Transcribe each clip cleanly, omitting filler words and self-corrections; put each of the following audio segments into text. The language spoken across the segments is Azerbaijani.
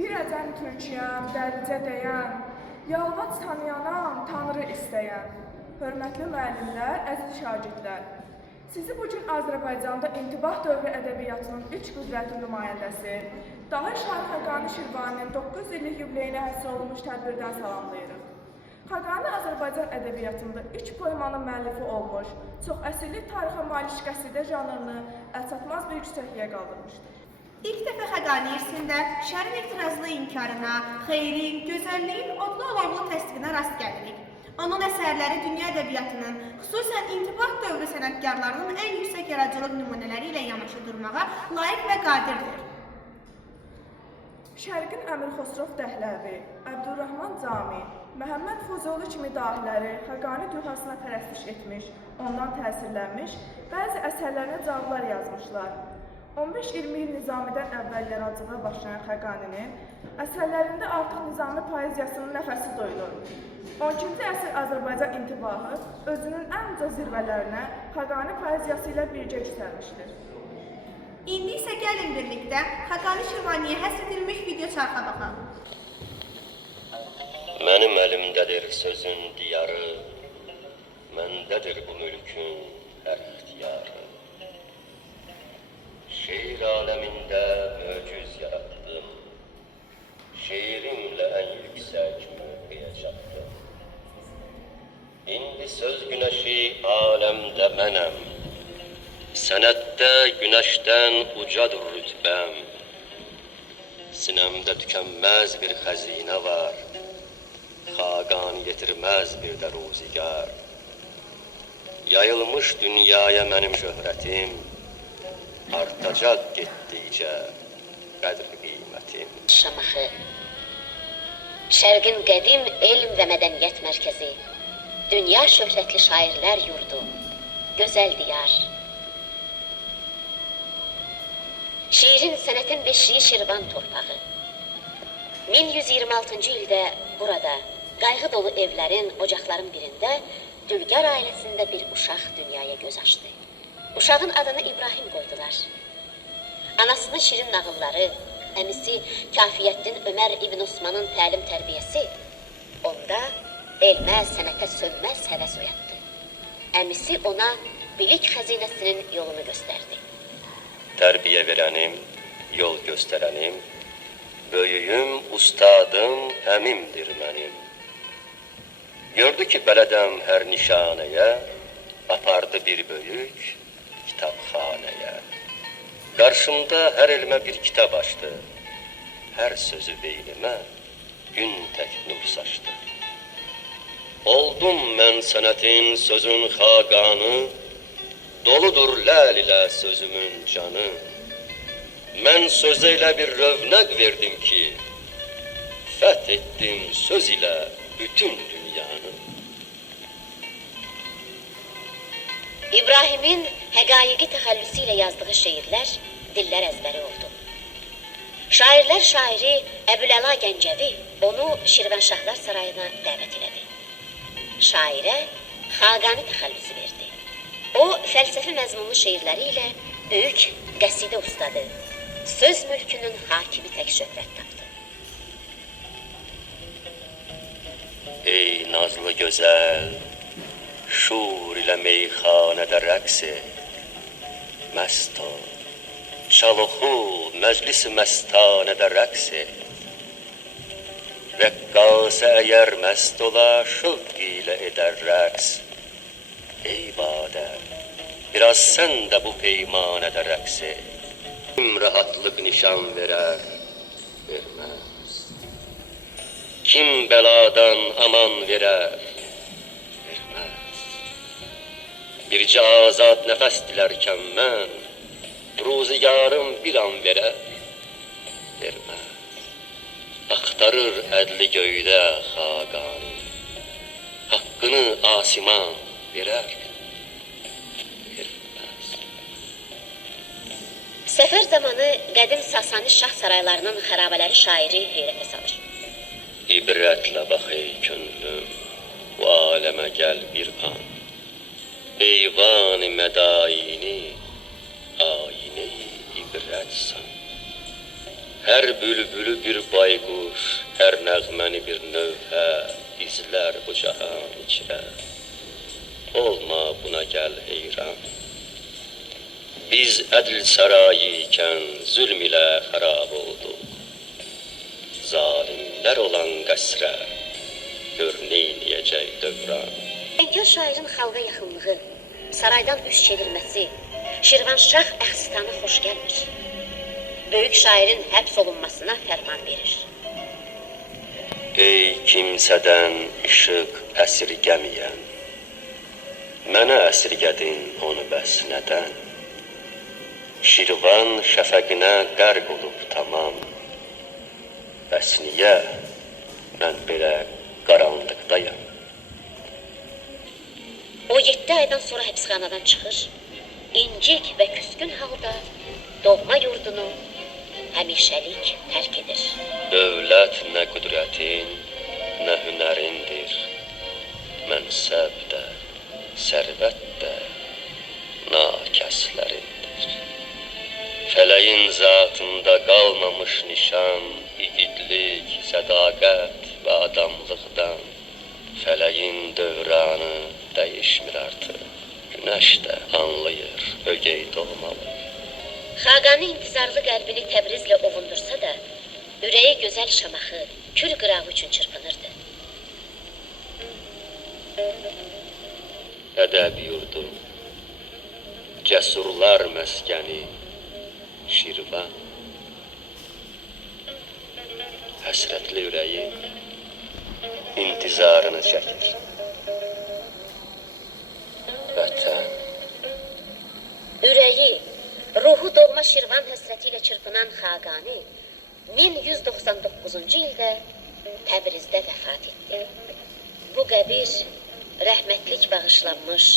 Bir əcəm türkiyəm, dəricə deyən, yalvac tanıyanam, tanrı istəyən. Hörmətli müəllimlər, əziz şagirdlər, sizi bugün Azərbaycanda intibah dövrü ədəbiyyatının üç qüdrətli nümayəndəsi, Tahir Şahin Xaqani Şirvaninin 9 illik yubileyinə həsr olunmuş tədbirdən salamlayırıq. Xaqani Azərbaycan ədəbiyyatında 3 poemanın müəllifi olmuş, çox əsirlik tarixə malik qəsidə janrını əlçatmaz bir yüksəkliyə qaldırmışdır. İlk dəfə Xaqani irsində şərin etirazlı inkarına, xeyrin, gözəlliyin odlu-olavlı təsdiqinə rast gəlirik. Onun əsərləri dünya ədəbiyyatının, xüsusən intibah dövrü sənətkarlarının ən yüksək yaradıcılıq nümunələri ilə yanaşı durmağa layiq və qadirdir. Şərqin Əmir Xosrov Dəhləvi, Əbdurrahman Cami, Məhəmməd Fuzuli kimi dahiləri Xaqani dühasına pərəstiş etmiş, ondan təsirlənmiş, bəzi əsərlərinə cavablar yazmışlar. 15-20 il Nizamidən əvvəl yaradıcılığa başlayan Xaqaninin əsərlərində artıq Nizami poeziyasının nəfəsi duyulur. 12-ci əsr Azərbaycan intibahı özünün ən uca zirvələrinə Xaqani poeziyası ilə birgə yüksəlmişdir. İndi isə gəlin birlikdə Xaqani Şirvaniyə həsr edilmiş video çarxa baxaq. Mənim əlimdədir sözün diyarı, məndədir bu mülkün hər ixtiyarı. Şeir aləmində möcüz yaratdım, şeirimlə ən yüksək mövqeyə çatdım. İndi söz günəşi aləmdə mənəm, sənətdə günəşdən ucadır rütbəm. Sinəmdə tükənməz bir xəzinə var, Xaqani yetirməz bir də ruzigar. Yayılmış dünyaya mənim şöhrətim, artacaq getdikcə qədr qiymətim. Şamaxı, Şərqin qədim elm və mədəniyyət mərkəzi, dünya şöhrətli şairlər yurdu, gözəl diyar. Şiirin, sənətin beşiği Şirvan torpağı. 1126-cı ildə burada, qayğı dolu evlərin, ocaqların birində Dülgər ailəsində bir uşaq dünyaya göz açdı. Uşağın adını İbrahim qoydular. Anasının şirin nağılları, əmisi Kafiyyəddin Ömər İbn Osmanın təlim-tərbiyəsi onda elmə, sənətə sönməz həvəs oyatdı. Əmisi ona bilik xəzinəsinin yolunu göstərdi. Tərbiyə verənim, yol göstərənim, böyüyüm, ustadım, əmimdir mənim. Gördü ki, bələdəm hər nişanəyə, apardı bir böyük kitabxanəyə. Qarşımda hər elmə bir kitab açdı, hər sözü beynimə gün tək nur saçdı. Oldum mən sənətin sözün xaqanı, doludur ləl ilə sözümün canı. Mən sözə ilə bir rövnəq verdim ki, fəth etdim söz ilə bütün dünyanı. İbrahimin həqaiqi təxəllüsü ilə yazdığı şeirlər dillər əzbəri oldu. Şairlər şairi Əbüləla Gəncəvi onu Şirvanşahlar sarayına dəvət elədi. Şairə Xaqani təxəllüsü verdi. O, fəlsəfi məzmunlu şeirləri ilə böyük qəsidə ustadı, söz mülkünün hakimi tək şöhrət tapdı. Ey nazlı gözəl, şur ilə meyxanədə rəqs et, məst ol, çal oxu, məclis-i məstanədə rəqs et. Rəqqasə əgər məst ola, şövq ilə edər rəqs. Ey badə, biraz sən də bu peymanədə rəqs et. Kim rahatlıq nişan verər, verməz. Kim bəladan aman verər, verməz. Bircə azad nəfəs dilərkən mən, ruzigarım bir an verər, verməz. Axtarır ədli göydə Xaqani, haqqını asiman verər, verməz. Səfər zamanı qədim Sasani şah saraylarının xərabələri şairi heyrətə salır. İbrətlə bax ey könlüm, bu aləmə gəl bir an. Eyvan-ı mədaini, ayine-i ibrətsən. Hər bülbülü bir Eşər nəğməni bir növhə, izlər bu cahan içrə. Olma buna gəl heyran. Biz ədl sarayı ikən zülm ilə xarab olduq. Zalimlər olan qəsrə gör neyniyəcək dövran. Əngəl şairin xalqa yaxınlığı, saraydan üz çevirməsi, Şirvanşah Əxsistan'a xoş gəlmir. Böyük şairin həbs olunmasına fərman verir. Ey kimsədən işıq əsirgəməyən, mənə əsirgədin onu bəs nədən? Şirvan şəfəqinə qərq olub tamam. Bəs niyə mən belə qaranlıqdayam? O 7 aydan sonra həbsxanadan çıxır, incik və küskün halda doğma yurdunu həmişəlik tərk edir. Dövlət nə qüdrətin, nə hünərindir. Mənsəb də, sərvət də nakəslərindir. Fələyin zatında qalmamış nişan, igidlik, sədaqət və adamlıqdan. Fələyin dövranı dəyişmir artıq. Günəş də anlayır, ögey doğmalı. Xaqani intizarlı qəlbini Təbrizlə ovundursa da, ürəyi gözəl Şamaxı, kül qırağı üçün çırpınırdı. Ədəb yurdu, cəsurlar məskəni, Şirvan. Həsrətli ürəyi intizarını çəkir. Vətən. Ürəyi, ruhu doğma Şirvan həsrəti ilə çırpınan Xaqani 1199-cu ildə Təbrizdə vəfat etdi. Bu qəbir rəhmətlik bağışlanmış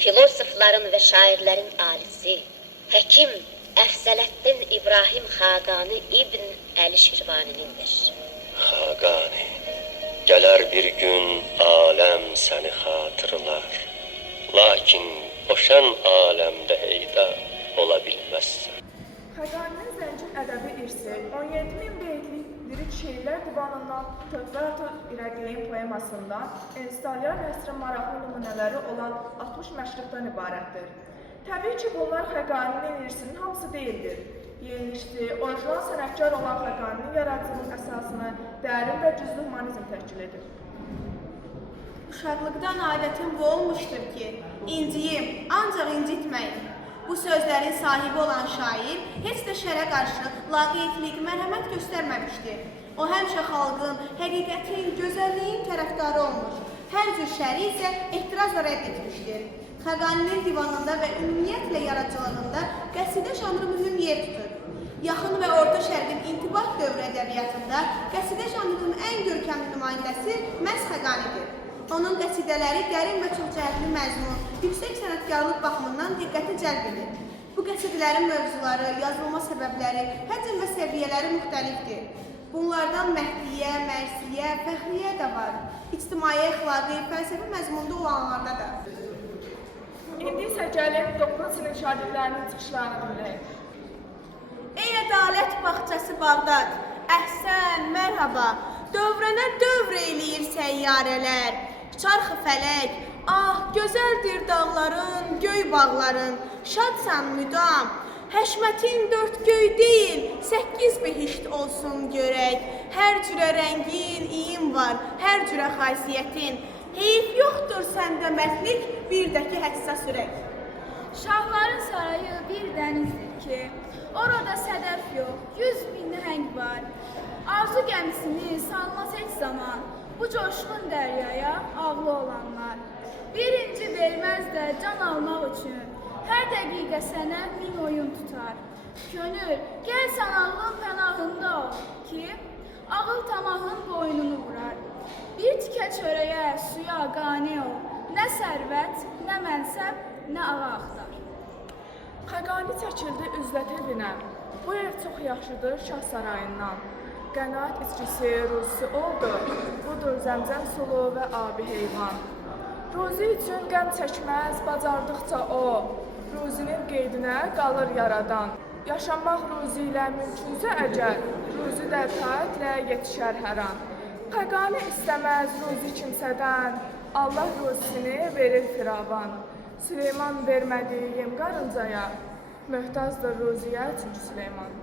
filosofların və şairlərin alisi, həkim Əfzələddin İbrahim Xaqani İbn Əli Şirvaninindir. Xaqani, gələr bir gün aləm səni xatırlar. Lakin o şən aləmdə heyda ola bilməzsən. Xaqaninin zəncir ədəbi irsi 17.000 beytlik lirik şeirlər divanından Tövbət-ü İrəqiyin poemasından Enstalyar nəsrin maraqlı nümunələri olan 60 məşruqdan ibarətdir. Təbii ki, bunlar Xaqaninin irsinin hamısı deyildir. Yenilişli, orijinal sənətkar olan Xaqaninin yaradıcılığının əsasını dərin və cüzi humanizm təşkil edir. Uşaqlıqdan adətim bu olmuşdur ki, inciyim, ancaq incitməyin. Bu sözlərin sahibi olan şair heç də şərə qarşı laqeydlik, mərhəmət göstərməmişdir. O həmişə xalqın, həqiqətin, gözəlliyin tərəfdarı olmuş. Hər cür şəri isə ehtirazla rədd etmişdir. Xaqaninin divanında və ümumiyyətlə yaradıcılığında qəsidə janrı mühüm yer tutur. Yaxın və Orta Şərqin intibah dövrü ədəbiyyatında qəsidə janrının ən görkəmli nümayəndəsi məhz Xaqanidir. Onun qəsidələri dərin və çoxcəhətli məzmun, yüksək sənətkarlıq baxımından diqqəti cəlb edir. Bu qəsidələrin mövzuları, yazılma səbəbləri, həcm və səviyyələri müxtəlifdir. Bunlardan Məhdiyyə, Mərsiyə, Fəxriyyə də var. İctimai, əxlaqi, fəlsəfi məzmunda olanlarda da. İndi isə gəlin 9 sinif şagirdlərinin çıxışlarını dinləyək. Ey ədalət bağçası Bağdad, əhsən, mərhaba, dövrənə dövr eləyir səyyarələr. Çarxı fələk, ah, gözəldir dağların, göy bağların, şadsan müdam. Həşmətin 4 göy deyil, 8 behişt olsun görək. Hər cürə rəngin, iyim var, hər cürə xasiyyətin. Heyf yoxdur səndə mərtlik, birdəki həssas ürək. Şahların sarayı bir dənizdir ki, orada sədəf yox, 100.000 nəhəng var. Arzu gəmisini salmaz heç zaman, bu coşqun dəryaya ağlı olanlar. Birinci verməz də can almaq üçün, hər dəqiqə sənə min oyun tutar. Könül, gəl sən ağlın pənahında ol ki, ağıl tamahın boynunu vurar. Bir tikə çörəyə, suya qane ol, nə sərvət, nə mənsəb, nə ağa axtar. Xaqani çəkildi üzlət evinə. Bu ev çox yaxşıdır şah sarayından. Qənaət içkisi, ruzisi oldu. Budur zəmzəm sulu və abi heyvan. Ruzi üçün qəm çəkməz, bacardıqca o. Ruzinin qeydinə qalır yaradan. Yaşamaq ruzi ilə mümkünsə əgər, ruzi də taatlə yetişər hər an. Xəqani istəməz ruzi kimsədən, Allah ruzisini verir firavan. Süleyman vermədiyi yem qarıncaya, möhtazdır ruziyə çünki Süleyman.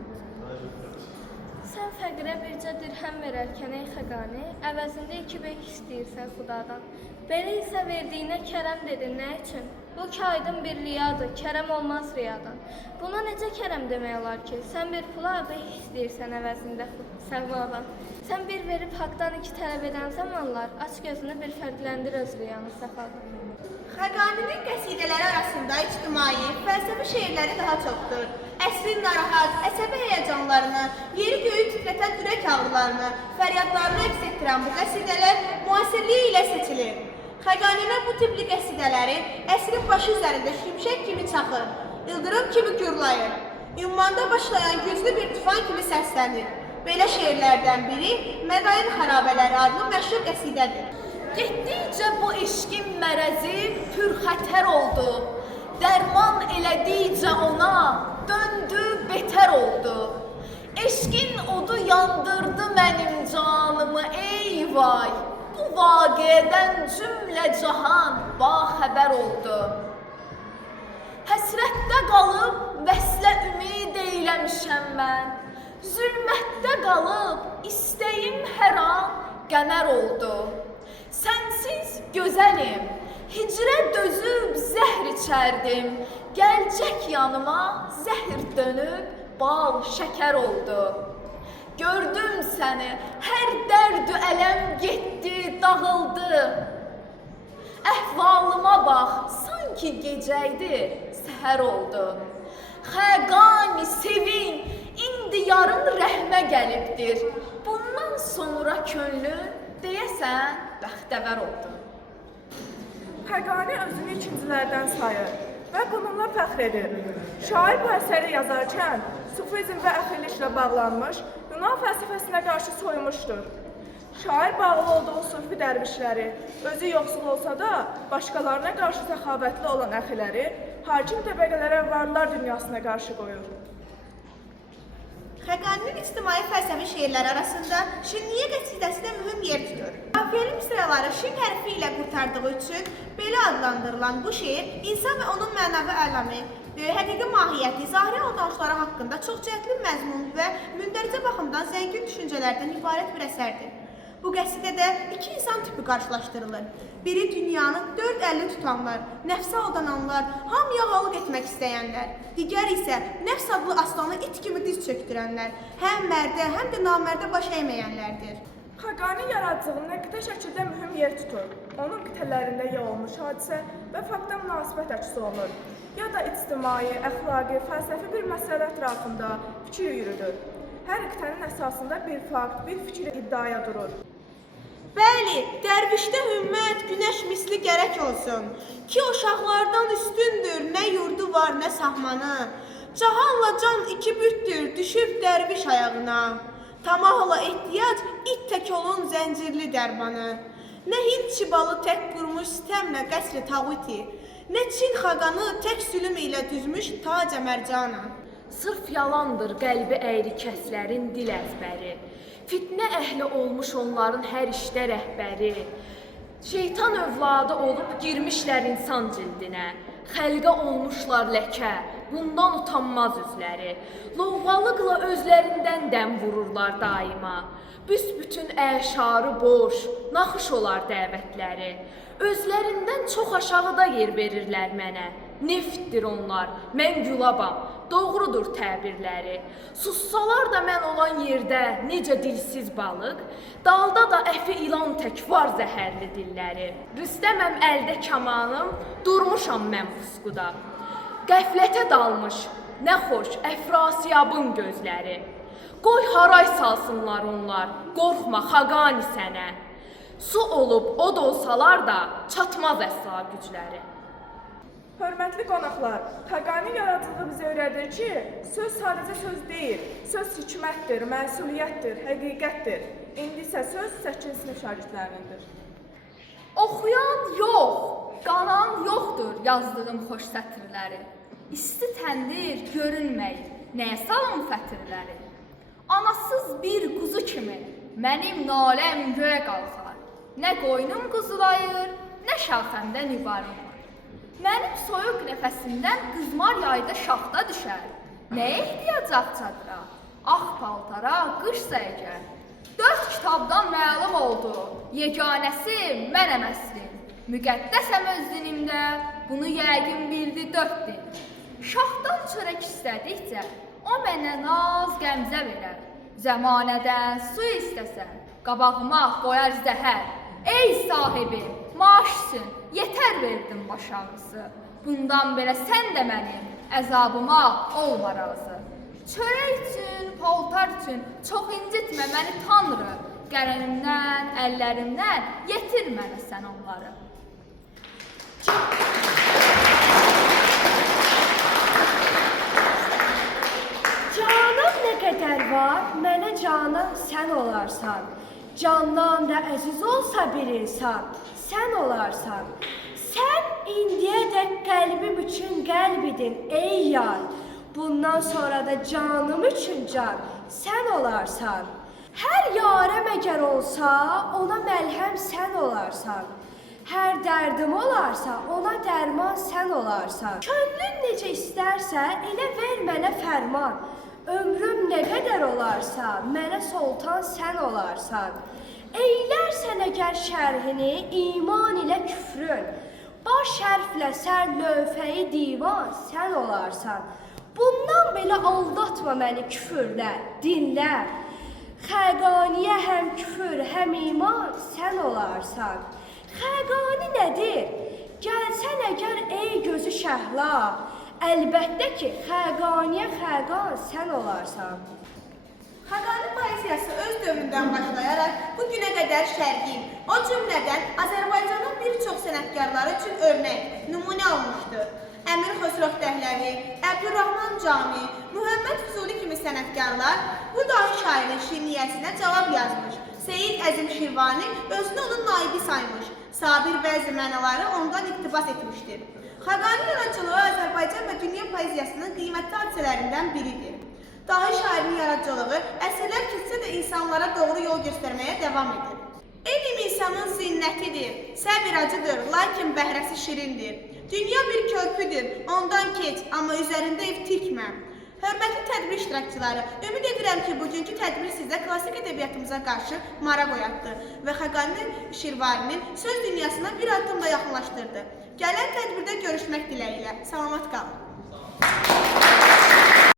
Sən fəqirə bircə dirhəm verərkən ey Xəqani, əvəzində 2 beyk istəyirsən xudadan. Belə isə verdiyinə kərəm dedin, nə üçün? Bu ki aydın bir riyadır, kərəm olmaz riyadan. Buna necə kərəm demək olar ki? Sən bir pula beyk istəyirsən əvəzində səvaban. Sən bir verib haqdan 2 tələb edən zamanlar, aç gözünü bir fərqləndir öz riyanı səfadan. Xəqaninin qəsidələri arasında ictimai, fəlsəfi şeirləri daha çoxdur. Əsrin narahat, əsəbi həyəcanlarını, yeri göyü titrətən ürək ağrılarını, fəryadlarını əks etdirən bu qəsidələr müasirliyi ilə seçilir. Xəqanilər bu tipli qəsidələri əsrin başı üzərində şimşək kimi çaxır, ildırım kimi gürlayır. Ümmanda başlayan güclü bir tufan kimi səslənir. Belə şeirlərdən biri Mədain Xarabələri adlı məşhur qəsidədir. Getdikcə bu eşqin mərəzi pürxətər oldu. Dərman elədikcə ona döndü betər oldu. Eşqin odu yandırdı mənim canımı ey vay. Bu vaqiədən cümlə cahan baxəbər oldu. Həsrətdə qalıb vəslə ümid eyləmişəm mən. Zülmətdə qalıb istəyim hər an qəmər oldu. Sənsiz gözəlim, hicrə dözüb zəhr içərdim. Gəlcək yanıma zəhr dönüb bal şəkər oldu. Gördüm səni, hər dərdü ələm getdi, dağıldı. Əhvalıma bax, sanki gecəydi, səhər oldu. Xəqani sevin, indi yarın rəhmə gəlibdir. Bundan sonra könlün deyəsən bəxtəvər oldu. Xəqani özünü ikincilərdən sayır və bununla fəxr edir. Şair bu əsəri yazarkən sufizm və əxilliklə bağlanmış, Yunan fəlsəfəsinə qarşı soyumuşdur. Şair bağlı olduğu sufi dərvişləri, özü yoxsul olsa da başqalarına qarşı səxavətli olan əxiləri, hakim təbəqələrə varlar dünyasına qarşı qoyur. Xəqaninin ictimai fəlsəfi şeirləri arasında Şinniyə qəsidəsi də mühüm yer tutur. Qafiyəli misraları şin hərfi ilə qurtardığı üçün belə adlandırılan bu şeir insan və onun mənəvi aləmi, həqiqi mahiyyəti, zahiri aldanışları haqqında çoxcəhətli məzmun və mündəricə baxımdan zəngin düşüncələrdən ibarət bir əsərdir. Bu qəsidədə iki insan tipi qarşılaşdırılır. Biri dünyanı dörd əlli tutanlar, nəfsə aldananlar, hamıya qalıq etmək istəyənlər. Digər isə nəfs adlı aslanı it kimi diz çöktürənlər, həm mərdə, həm də namərdə baş əyməyənlərdir. Xəqani yaradıcılığında nəqdə şəkildə mühüm yer tutur. Onun qitələrində ya olmuş hadisə və faktda münasibət əks olunur, ya da ictimai, əxlaqi, fəlsəfi bir məsələ ətrafında fikir yürüdür. Hər qitənin əsasında bir fakt, bir fikir iddiaya durur. Bəli, dərvişdə hümmət, günəş misli gərək olsun ki, uşaqlardan üstündür, nə yurdu var, nə sahmanı. Cahanla can iki bütdür, düşüb dərviş ayağına. Tamahla ehtiyac, it tək olun zəncirli dərbanı. Nə Hind çibalı tək qurmuş sistəmlə qəsri tağuti, nə Çin xaqanı tək sülüm ilə düzmüş tac mərcana. Sırf yalandır qəlbi əyri kəslərin dil əzbəri. Fitnə əhli olmuş onların hər işdə rəhbəri. Şeytan övladı olub girmişlər insan cildinə. Xəlqə olmuşlar ləkə, bundan utanmaz üzləri. Lovğalıqla özlərindən dəm vururlar daima. Büsbütün əşarı boş, naxış olar dəvətləri. Özlərindən çox aşağıda yer verirlər mənə. Neftdir onlar, mən gülabam, doğrudur təbirləri. Sussalar da mən olan yerdə necə dilsiz balıq, dalda da əfi ilan tək var zəhərli dilləri. Rüstəməm əldə kamanım, durmuşam mən fusquda. Qəflətə dalmış, nə xoş əfrasiyabın gözləri. Qoy haray salsınlar onlar, qorxma Xaqani sənə. Su olub od olsalar da çatmaz əsla gücləri. Hörmətli qonaqlar, Xəqani yaradıcılığı bizə öyrədir ki, söz sadəcə söz deyil, söz hikmətdir, məsuliyyətdir, həqiqətdir. İndi isə söz 8-ci sinif şagirdlərinəndir. Oxuyan yox, qalan yoxdur yazdığım xoş sətirləri. İsti təndir görünməyir, nəyə salım fətirləri. Anasız bir quzu kimi Mənim naləm göyə qalxar. Nə qoynum quzulayır, nə şaxəmdə nüvarım var. Mənim soyuq nəfəsimdən qızmar yayda şaxta düşər. Nəyə ehtiyac çadıra? Ağ paltara, qışsa əgər. 4 kitabdan məlum oldu, yeganəsi mənəm əslin. Müqəddəsəm öz dinimdə, bunu yəqin bildi 4 din. Şahdan çörək istədikcə, o mənə naz qəmzə verər. Zəmanədən su istəsən, qabağıma qoyar zəhər. Ey sahibim, maaşsın, yetər verdim baş ağrısı. Bundan belə sən də mənim əzabıma olma razı. Çörək üçün, paltar üçün çox incitmə məni Tanrı. Qələmimdən, əllərimdən yetir mənə sən onları. Canım nə qədər var, mənə canan sən olarsan. Candan da əziz olsa bir insan, sən olarsan. Sən indiyədək qəlbim üçün qəlb idin, ey yar. Bundan sonra da canım üçün can, sən olarsan. Hər yarəm əgər olsa, ona məlhəm sən olarsan. Hər dərdim olarsa, ona dərman sən olarsan. Könlün necə istərsə, elə ver mənə fərman. Ömrüm nə qədər olarsa, mənə sultan sən olarsan. Eylərsən əgər şərhini, iman ilə küfrün. Baş hərflə sən lövhəyi divan sən olarsan. Bundan belə aldatma məni küfürlə, dinlə. Xəqaniyə həm küfür, həm iman sən olarsan. Xəqani nədir? Gəlsən əgər ey gözü şəhla, əlbəttə ki, xəqaniyə xəqan sən olarsan. Xəqani poeziyası öz dövründən başlayaraq bu günə qədər şərqin, o cümlədən Azərbaycanın bir çox sənətkarları üçün örnək, nümunə olmuşdur. Əmir Xosrov Dəhləvi, Əbdürrahman Cami, Muhammed Füzuli kimi sənətkarlar bu dahi şairin şiirniyəsinə cavab yazmış. Seyid Əzim Şirvani özünü onun naibi saymış. Sabir bəzi mənaları ondan iqtibas etmişdir. Xəqani yaradıcılığı Azərbaycan və dünya poeziyasının qiymətli hadisələrindən biridir. Dahi şairin yaradıcılığı əsrlər keçsə də insanlara doğru yol göstərməyə davam edir. Elm insanın zinnətidir, səbir acıdır, lakin bəhrəsi şirindir. Dünya bir körpüdür, ondan keç, amma üzərində ev tikmə. Hörmətli tədbir iştirakçıları, ümid edirəm ki, bugünkü tədbir sizə klassik ədəbiyyatımıza qarşı maraq oyatdı və Xəqani Şirvaninin söz dünyasına bir addım da yaxınlaşdırdı. Gələn tədbirdə görüşmək diləyilə. Salamat qalın.